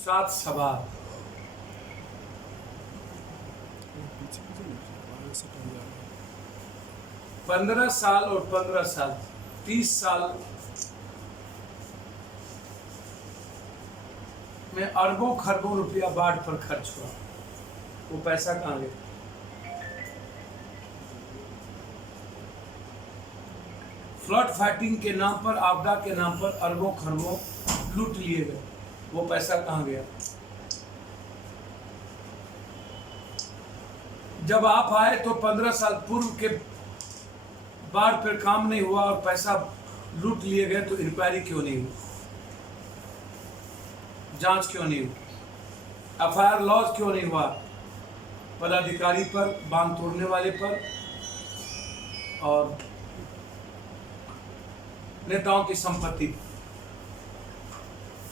सात सवाल। 15 साल और 15 साल, 30 साल में अरबों खरबों रुपया बाढ़ पर खर्च हुआ। वो पैसा कहाँ गया? फ्लड फाइटिंग के नाम पर, आपदा के नाम पर अरबों खरबों लूट लिए गए। वो पैसा कहाँ गया? जब आप आए तो 15 साल पूर्व के बाढ़ पर काम नहीं हुआ और पैसा लूट लिए गए, तो इंक्वायरी क्यों नहीं हुई? जांच क्यों नहीं हुई? एफआईआर लॉज क्यों नहीं हुआ? पदाधिकारी पर, बांध तोड़ने वाले पर और नेताओं की संपत्ति।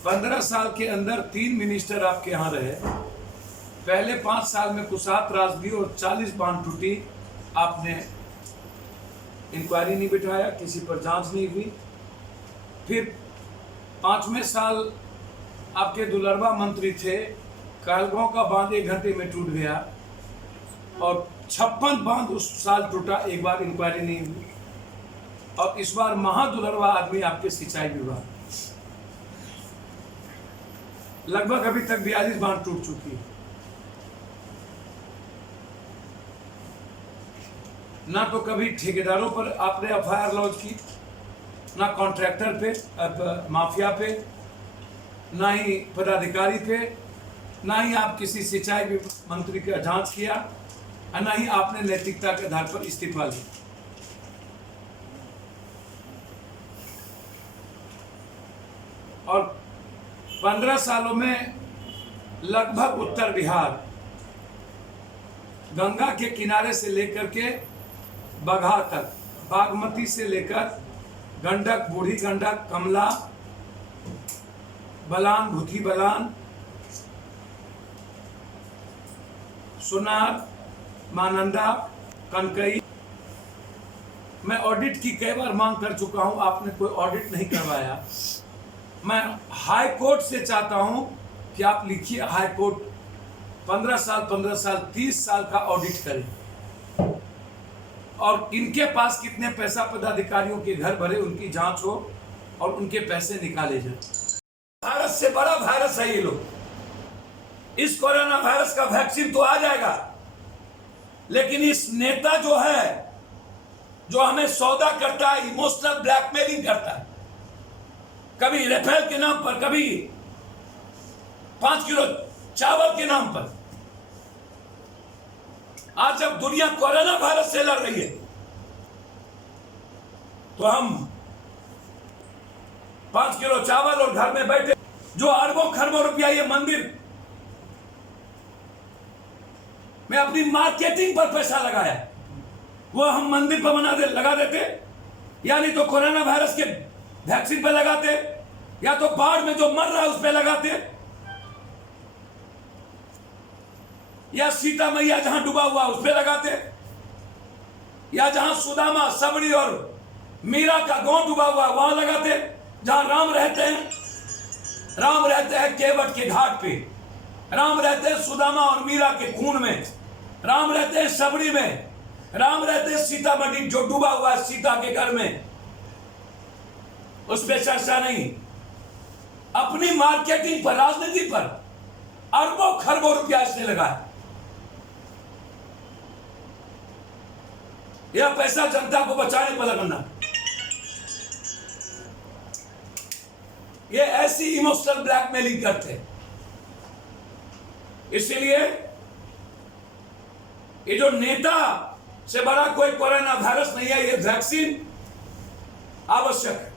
15 साल के अंदर 3 मिनिस्टर आपके यहाँ रहे। पहले 5 साल में कुसात त्रासदी और 40 बांध टूटी। आपने इंक्वायरी नहीं बिठाया, किसी पर जांच नहीं हुई। फिर 5वें साल आपके दुलरबा मंत्री थे, कहलगांव का बांध 1 घंटे में टूट गया और 56 बांध उस साल टूटा, एक बार इंक्वायरी नहीं हुई। और इस बार महादुलरबा आदमी आपके सिंचाई विभाग, लगभग अभी तक 42 बांध टूट चुकी है। ना तो कभी ठेकेदारों पर आपने एफआईआर लॉन्च की, ना कॉन्ट्रैक्टर पे, माफिया पे, ना ही पदाधिकारी पे, ना ही आप किसी सिंचाई मंत्री का जांच किया, और ना ही आपने नैतिकता के आधार पर इस्तीफा लिया। और 15 सालों में लगभग उत्तर बिहार, गंगा के किनारे से लेकर के बगहा तक, बागमती से लेकर गंडक, बूढ़ी गंडक, कमला बलान, भूथी बलान, सुनार, महानंदा, कनकई, मैं ऑडिट की कई बार मांग कर चुका हूं, आपने कोई ऑडिट नहीं करवाया। मैं हाई कोर्ट से चाहता हूं कि आप लिखिए, हाई कोर्ट 15 साल 30 साल का ऑडिट करें और इनके पास कितने पैसा पदाधिकारियों के घर भरे, उनकी जांच हो और उनके पैसे निकाले जाए। भारत से बड़ा वायरस है ये लोग। इस कोरोना वायरस का वैक्सीन तो आ जाएगा, लेकिन इस नेता जो है, जो हमें सौदा करता है, इमोशनल ब्लैकमेलिंग करता है, कभी राफेल के नाम पर, कभी 5 किलो चावल के नाम पर। आज जब दुनिया कोरोना वायरस से लड़ रही है, तो हम 5 किलो चावल और घर में बैठे जो अरबों खरबों रुपया ये मंदिर में अपनी मार्केटिंग पर पैसा लगाया, वो हम मंदिर पर लगा देते, यानी तो कोरोना वायरस के वैक्सीन पे लगाते, या तो बाढ़ में जो मर रहा है उस पे लगाते, या सीता मैया जहां डूबा हुआ उस पे लगाते, या जहां सुदामा, सबरी और मीरा का गांव डूबा हुआ वहां लगाते, जहां राम रहते हैं। राम रहते हैं केवट के घाट पे, राम रहते हैं सुदामा और मीरा के खून में, राम रहते हैं सबरी में, राम रहते हैं सीतामढ़ी जो डूबा हुआ है सीता के घर में, उस पर चर्चा नहीं। अपनी मार्केटिंग पर, राजनीति पर अरबों खरबों रुपया इसने लगाया। यह पैसा जनता को बचाने पर लगाना, ये ऐसी इमोशनल ब्लैकमेलिंग करते हैं। इसीलिए ये जो नेता से बड़ा कोई कोरोना वायरस नहीं है, ये वैक्सीन आवश्यक है,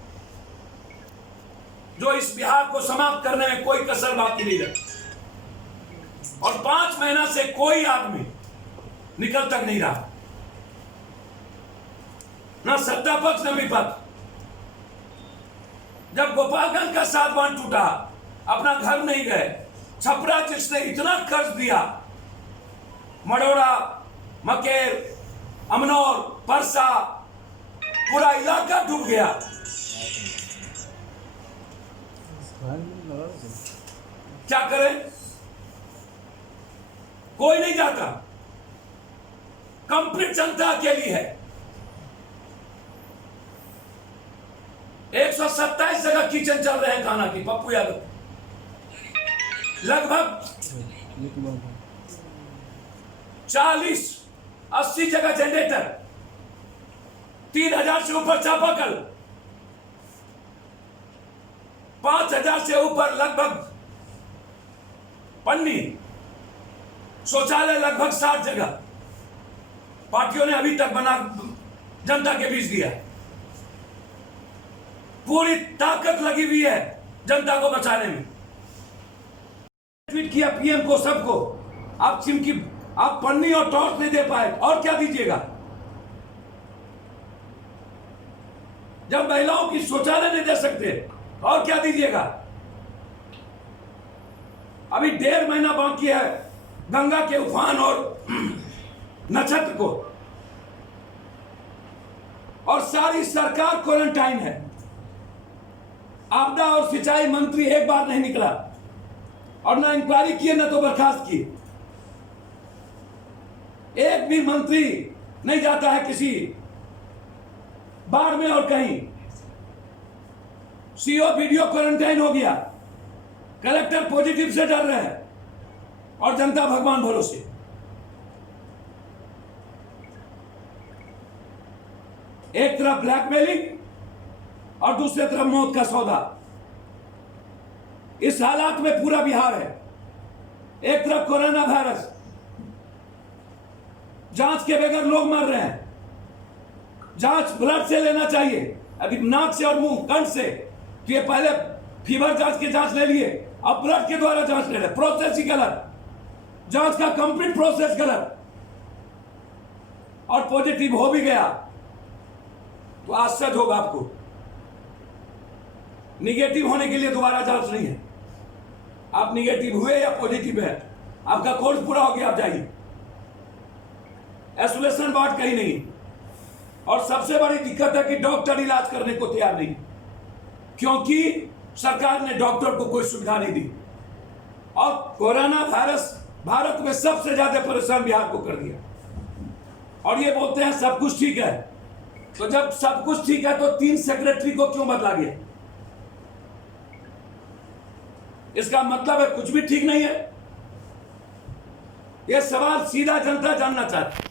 जो इस बिहार को समाप्त करने में कोई कसर बाकी नहीं रही। और 5 महीना से कोई आदमी निकल तक नहीं रहा, ना सत्ता पक्ष न विपक्ष। जब गोपालगंज का 7 बांध टूटा, अपना घर नहीं गए। छपरा जिसने इतना कर्ज दिया, मड़ौड़ा, मकेर, अमनौर, परसा, पूरा इलाका डूब गया। क्या करें? कोई नहीं जाता, कंप्लीट जनता अकेली है। 127 जगह किचन चल रहे हैं खाना की, पप्पू यादव लगभग 40-80 जगह जनरेटर, 3000 से ऊपर चापाकल, 5000 से ऊपर लगभग पन्नी, शौचालय लगभग 60 जगह पार्टियों ने अभी तक बना जनता के बीच दिया। पूरी ताकत लगी हुई है जनता को बचाने में। ट्वीट किया पीएम को, सबको, आप चिमकी, आप पन्नी और टॉर्च नहीं दे पाए, और क्या दीजिएगा? जब महिलाओं की शौचालय नहीं दे सकते, और क्या दीजिएगा? अभी 1.5 महीना बाकी है गंगा के उफान और नक्षत्र को, और सारी सरकार क्वारंटाइन है। आपदा और सिंचाई मंत्री एक बार नहीं निकला, और ना इंक्वायरी किए ना तो बर्खास्त किए। एक भी मंत्री नहीं जाता है किसी बाढ़ में और कहीं। सीओ वीडियो क्वारंटाइन हो गया, कलेक्टर पॉजिटिव से डर रहे हैं, और जनता भगवान भरोसे। एक तरफ ब्लैकमेलिंग और दूसरी तरफ मौत का सौदा। इस हालात में पूरा बिहार है। एक तरफ कोरोना वायरस, जांच के बगैर लोग मर रहे हैं। जांच ब्लड से लेना चाहिए, अभी नाक से और मुंह कंठ से, तो ये पहले फीवर जांच के जांच ले लिए, अब ब्लड के द्वारा जांच ले रहे। प्रोसेस ही गलत, जांच का कंप्लीट प्रोसेस गलत, और पॉजिटिव हो भी गया तो आश्चर्य होगा आपको। निगेटिव होने के लिए दोबारा जांच नहीं है। आप निगेटिव हुए या पॉजिटिव है, आपका कोर्स पूरा हो गया, आप जाइए। आइसोलेशन वार्ड कहीं नहीं। और सबसे बड़ी दिक्कत है कि डॉक्टर इलाज करने को तैयार नहीं, क्योंकि सरकार ने डॉक्टर को कोई सुविधा नहीं दी। और कोरोना वायरस भारत में सबसे ज्यादा परेशान बिहार को कर दिया। और ये बोलते हैं सब कुछ ठीक है, तो जब सब कुछ ठीक है तो 3 सेक्रेटरी को क्यों बदला गया? इसका मतलब है कुछ भी ठीक नहीं है। यह सवाल सीधा जनता जानना चाहती है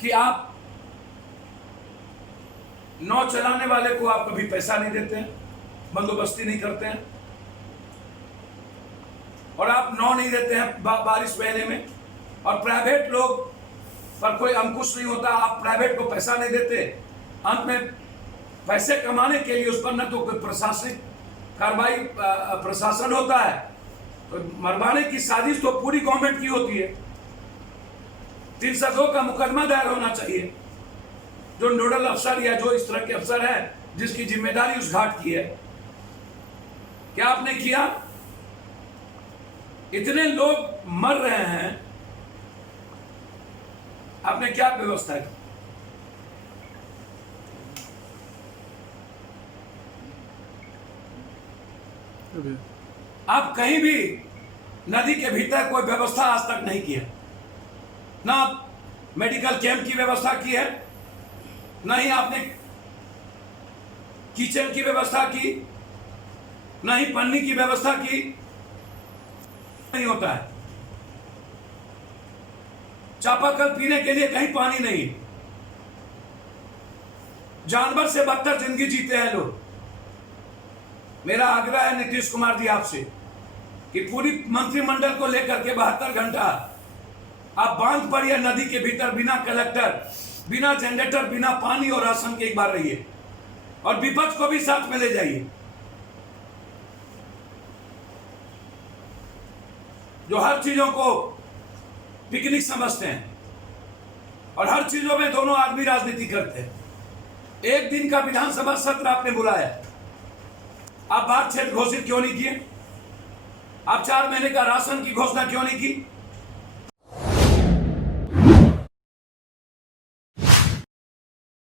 कि आप नाव चलाने वाले को आप कभी पैसा नहीं देते हैं, बंदोबस्ती नहीं करते हैं, और आप नाव नहीं देते हैं बारिश महीने में, और प्राइवेट लोग पर कोई अंकुश नहीं होता, आप प्राइवेट को पैसा नहीं देते। अंत में पैसे कमाने के लिए उस पर न तो कोई प्रशासनिक कार्रवाई प्रशासन होता है, तो मरवाने की साजिश तो पूरी गवर्नमेंट की होती है। 302 का मुकदमा दायर होना चाहिए। जो नोडल अफसर या जो इस तरह के अफसर हैं जिसकी जिम्मेदारी उस घाट की है, क्या आपने किया? इतने लोग मर रहे हैं, आपने क्या व्यवस्था की? आप कहीं भी नदी के भीतर कोई व्यवस्था आज तक नहीं की है। ना मेडिकल कैंप की व्यवस्था की है, ना ही आपने किचन की व्यवस्था की, ना ही पन्नी की व्यवस्था की। नहीं होता है। चापाकल पीने के लिए कहीं पानी नहीं। जानवर से बदतर जिंदगी जीते हैं लोग। मेरा आग्रह है नीतीश कुमार जी आपसे कि पूरी मंत्रिमंडल को लेकर के 72 घंटा आप बांध पर या नदी के भीतर बिना कलेक्टर, बिना जनरेटर, बिना पानी और राशन के एक बार रहिए, और विपक्ष को भी साथ में ले जाइए। जो हर चीजों को पिकनिक समझते हैं और हर चीजों में दोनों आदमी राजनीति करते हैं। एक दिन का विधानसभा सत्र आपने बुलाया, आप बाढ़ क्षेत्र घोषित क्यों नहीं किए? आप 4 महीने का राशन की घोषणा क्यों नहीं की?